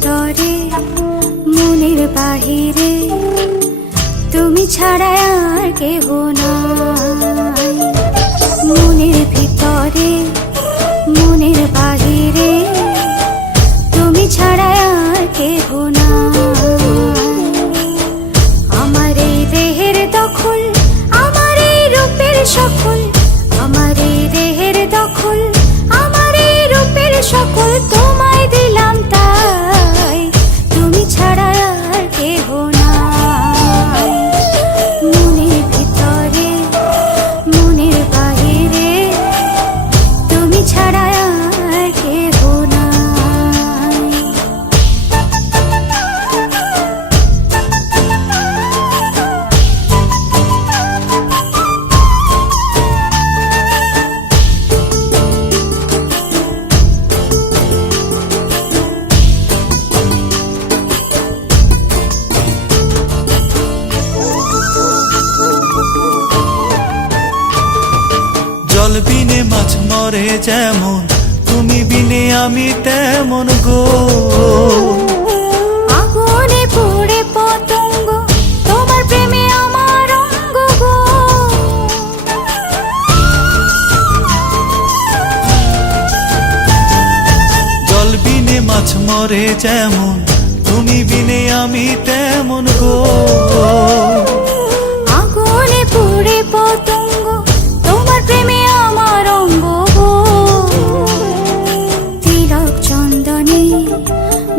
ভিতরে মনের বাহিরে তুমি ছাড়া আর কেহ নাই। মনের ভিতরে মনের বাহিরে তুমি ছাড়া আর কেহ নাই। আমার এই দেহের দখল, আমার এই রূপের সকল, আমার এই দেহের দখল, আমার এই রূপের সকল তোমায় দিলাম তাই, তুমি ছাড়া আর কেহ নাই। মনের ভিতরে মনের বাহিরে তুমি ছাড়া আর কেহ নাই। জল বিনে মাছ মরে যেমন, তুমি বিনে আমি তেমন গো। আগুনে পুড়ে পতঙ্গ, তোমার প্রেমে আমার অঙ্গ গো। জল বিনে মাছ মরে যেমন, তুমি বিনে আমি তেমন গো। আগুনে পুড়ে পতঙ্গ, তোমার প্রেমে আমার অঙ্গ গো। তিলক চন্দনে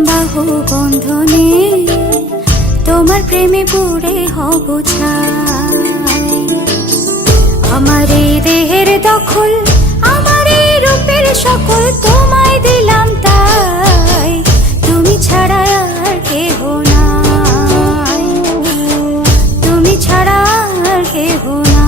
বাহু বন্ধনে তোমার প্রেমে পুড়ে হব ছাই। আমার এই দেহের দখল, আমার এই রূপের সকল তোমায় দিলাম তাই, তুমি ছাড়া আর কেহ নাই, তুমি ছাড়া আর কেহ নাই।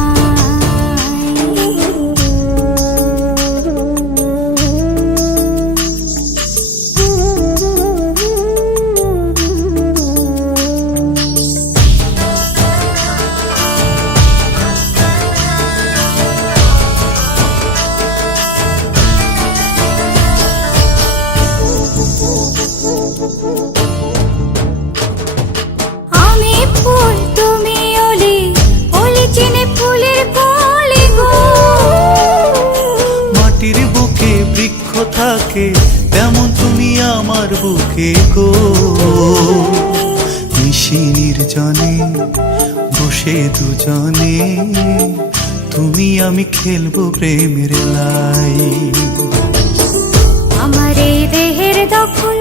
আমি ফুল তুমি অলি, অলি চিনে ফুলের কলি গো। মাটির বুকে বৃক্ষ থাকে, তেমন তুমি আমার বুকে গো। নিশি নির্জনে বসে দুজনে, তুমি আমি খেলবো প্রেমের লাই। আমার এই দেহের দখল,